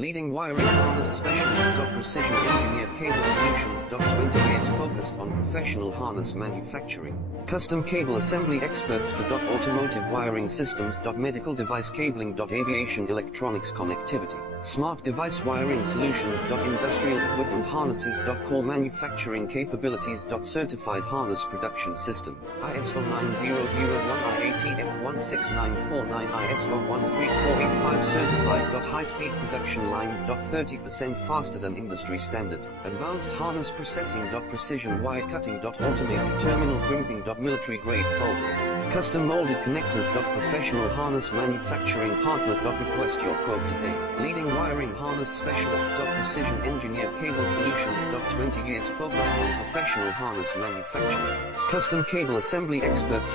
Leading wiring harness specialist. Precision engineered cable solutions. 20 years focused on professional harness manufacturing. Custom cable assembly experts for automotive wiring systems. Medical device cabling. Aviation electronics connectivity. Smart device wiring solutions. Industrial equipment harnesses. Core manufacturing capabilities. Certified harness production system. iso9001 IATF 16949 ISO 13485 certified. High-speed production lines. 30% faster than industry standard. Advanced harness processing. Precision wire cutting. Automated terminal crimping. Military grade soldering. Custom molded connectors. Professional harness manufacturing partner. Request your quote today. Leading wiring harness specialist. Precision engineered cable solutions. 20 years focused on professional harness manufacturing. Custom cable assembly experts.